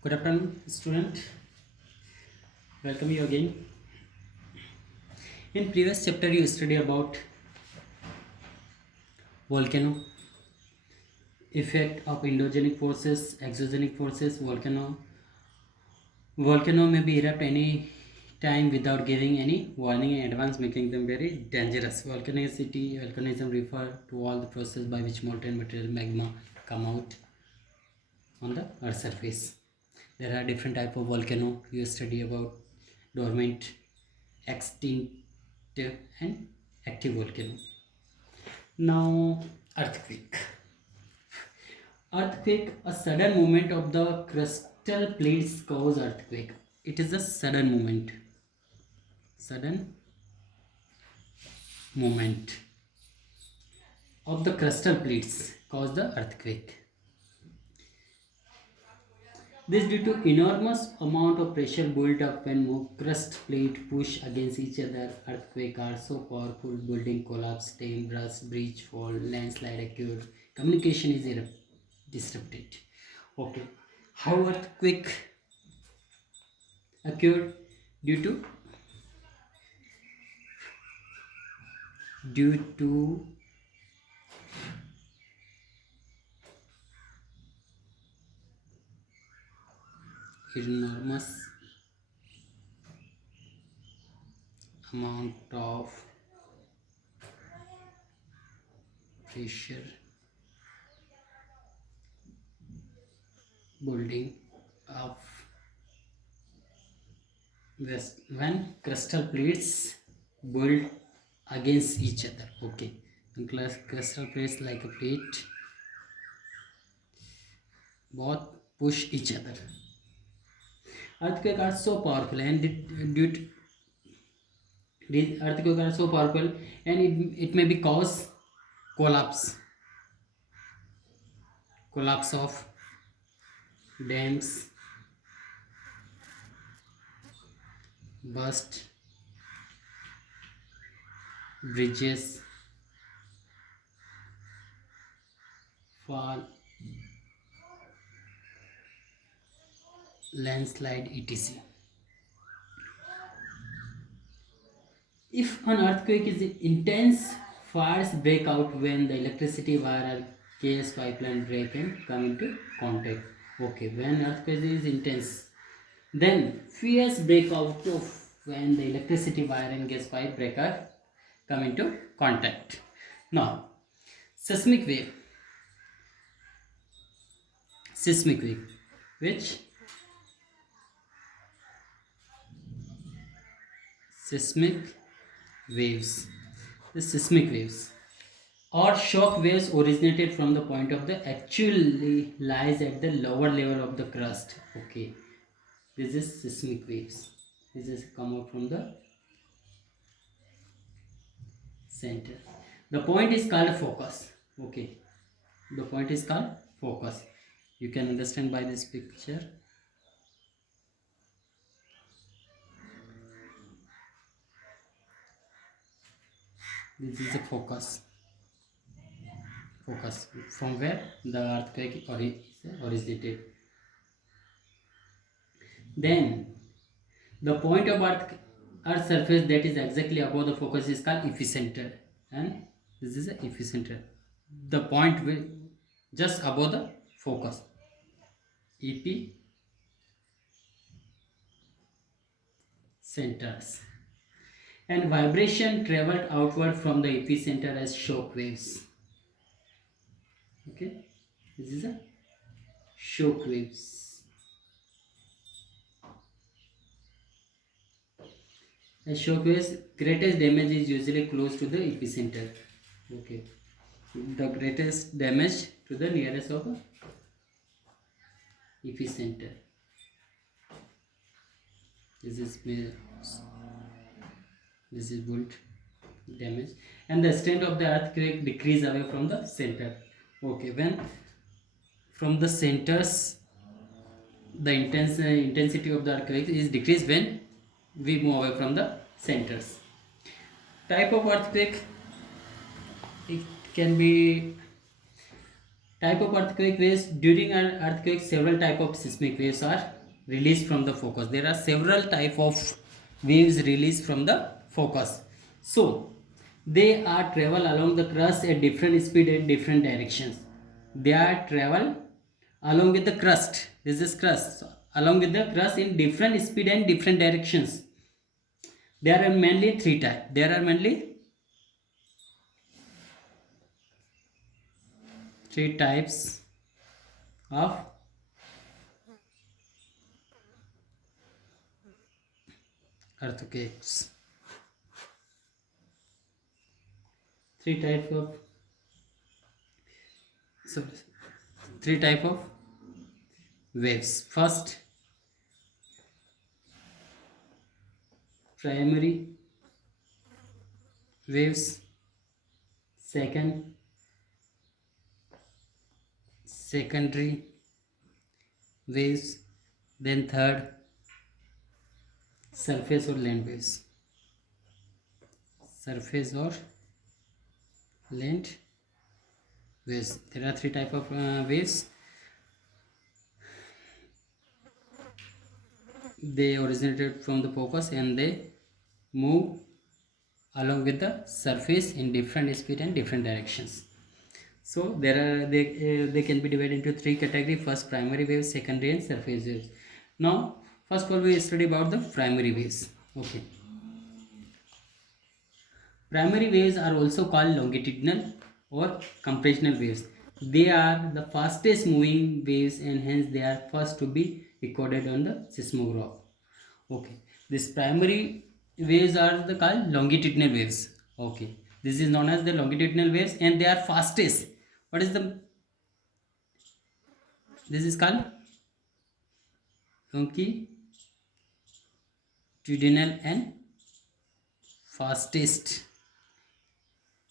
Good afternoon, student. Welcome you again. In previous chapter, you study about volcano, effect of endogenic forces, exogenic forces. Volcano may be erupt any time without giving any warning in advance, making them very dangerous. Volcanism refer to all the process by which molten material magma come out on the Earth's surface. There are different type of volcano. You study about dormant, extinct, and active volcano. Now, earthquake. Earthquake, a sudden movement of the crustal plates cause earthquake. It is a sudden movement. Sudden movement of the crustal plates cause the earthquake. This due to enormous amount of pressure built up when crust plate push against each other. Earthquake are so powerful, building collapse, dam burst, breach fall, landslide occurred. Communication is disrupted. Okay, how earthquake occurred due to due to enormous amount of pressure building up when crustal plates build against each other. Okay, and crustal plates like a plate both push each other. Earthquakes are so powerful and due to these earthquakes are so powerful and it may be cause collapse of dams, burst bridges, fall, landslide, etc. If an earthquake is intense, fires break out when the electricity wire or gas pipeline break and come into contact. Okay, when earthquake is intense, then fires break out of when the electricity wire and gas pipe breaker come into contact. Now, seismic wave. Seismic wave, which seismic waves. The seismic waves or shock waves originated from the point of the actually lies at the lower level of the crust. Okay, this is seismic waves. This is come out from the center. The point is called focus. Okay, the point is called focus. You can understand by this picture. This is a focus. Focus from where the earthquake originated. Then the point of Earth surface that is exactly above the focus is called epicenter, and this is the epicenter. The point will just above the focus. Epicenters. And vibration traveled outward from the epicenter as shock waves. Okay, this is a shock waves. As shock waves, greatest damage is usually close to the epicenter. Okay, the greatest damage to the nearest of epicenter. This is bolt damage, and the extent of the earthquake decrease away from the center. Okay, when from the centers, the intensity of the earthquake is decreased when we move away from the centers. Type of earthquake, it can be Type of earthquake waves. During an earthquake, several type of seismic waves are released from the focus. There are several type of waves released from the focus. So they are travel along the crust at different speed and different directions. They are travel along with the crust. This is crust. So, along with the crust in different speed and different directions. There are mainly three types. There are mainly three types of earthquakes. Three types of so three type of waves. First, primary waves. Second, secondary waves. Then third, surface or land waves. Surface or land waves. There are three type of waves. They originated from the focus and they move along with the surface in different speed and different directions. So they can be divided into three categories. First, primary waves, secondary and surface waves. Now first of all we study about the primary waves. Okay, primary waves are also called longitudinal or compressional waves. They are the fastest moving waves and hence they are first to be recorded on the seismograph. Okay, this primary waves are the called longitudinal waves. Okay, this is known as the longitudinal waves and they are fastest. What is the this is called longitudinal and fastest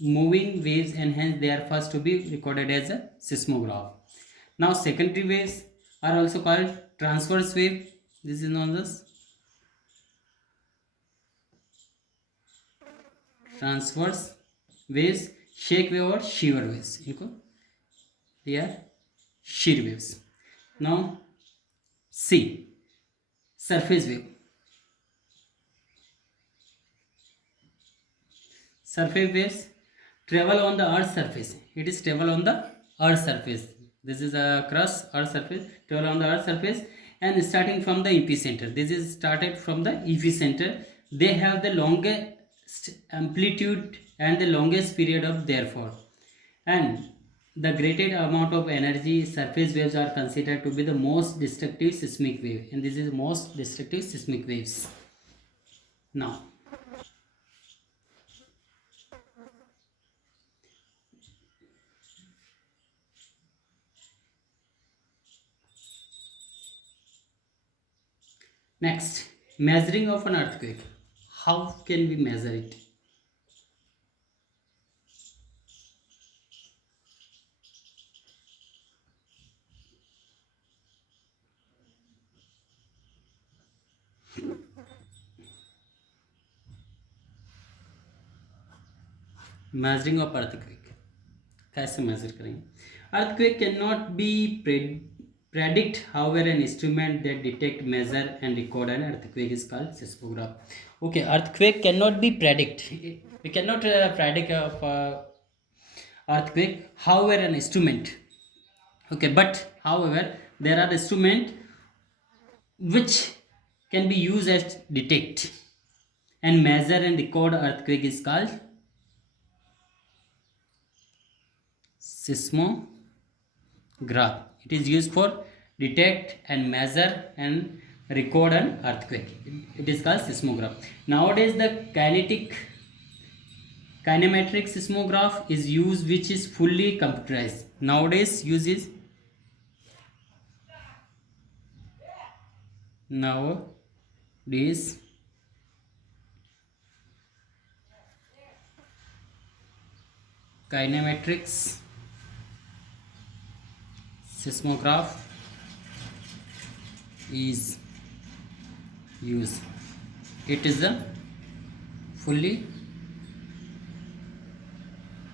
moving waves and hence they are first to be recorded as a seismograph. Now secondary waves are also called transverse wave. This is known as transverse waves, shake wave or shear waves. इनको they are shear waves. Now C, surface wave. Surface waves travel on the earth's surface. It is travel on the earth's surface. This is a crust, earth surface, travel on the earth's surface and starting from the epicenter. This is started from the epicenter. They have the longest amplitude and the longest period of therefore. And the greatest amount of energy. Surface waves are considered to be the most destructive seismic wave. And this is most destructive seismic waves. Now, next, measuring of an earthquake. How can we measure it? Measuring of earthquake. कैसे measure करेंगे? Earthquake cannot be predict. However, an instrument that detect, measure and record an earthquake is called seismograph. Okay, earthquake cannot be predict. We cannot predict of earthquake. However, an instrument. Okay, but however, there are instrument which can be used as detect and measure and record earthquake is called seismograph. It is used for detect and measure and record an earthquake. It is called seismograph. Nowadays the kinematic seismograph is used, which is fully computerized. Nowadays uses nowadays kinematrix seismograph is used. It is a fully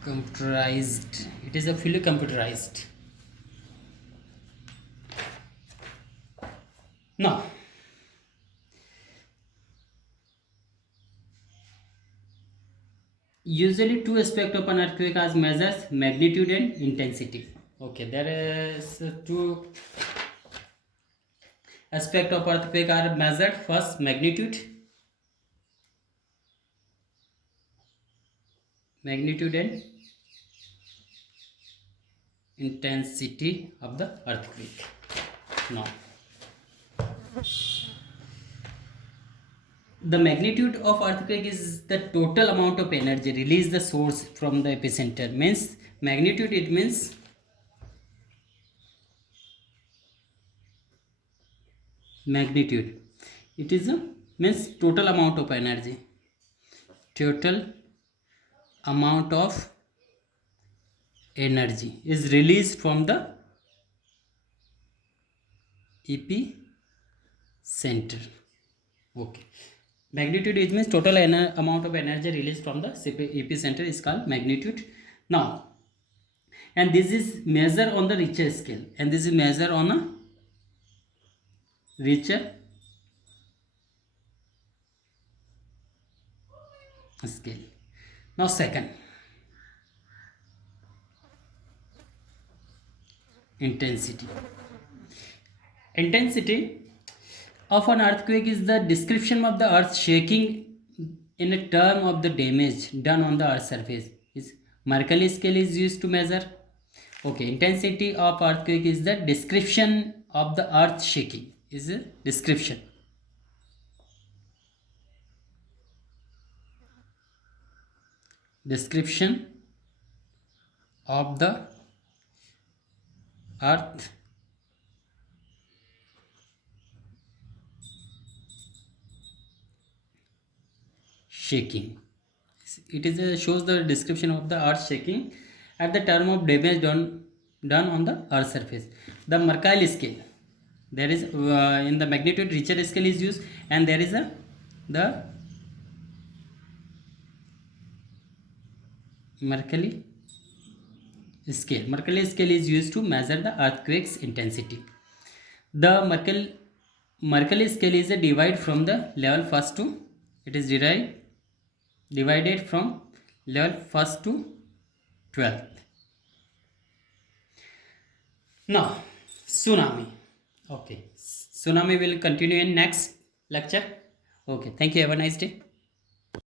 computerized. It is a fully computerized. Now, usually two aspects of an earthquake are measures: magnitude and intensity. Okay, there is two aspect of earthquake are measured. First, magnitude and intensity of the earthquake. Now, the magnitude of earthquake is the total amount of energy released the source from the epicenter. Means magnitude, it means magnitude. It is a means total amount of energy. Total amount of energy is released from the epicenter. Okay. Magnitude, it means total amount of energy released from the epicenter is called magnitude. Now, and this is measured on the Richter scale, and this is measured on a Richter scale. Now, second, intensity. Intensity of an earthquake is the description of the earth shaking in a term of the damage done on the earth's surface. Is Mercalli scale is used to measure. Okay, intensity of earthquake is the description of the earth shaking. Is a description. Description of the earth shaking. It is shows the description of the earth shaking at the term of damage done on the earth surface. The Mercalli scale, there is in the magnitude Richter scale is used, and there is a the Mercalli scale. Mercalli scale is used to measure the earthquake's intensity. The Mercalli scale is a divide from the level first to, it is divided from level first to 12th. Now, tsunami. Okay, tsunami will continue in next lecture. Okay, thank you. Have a nice day.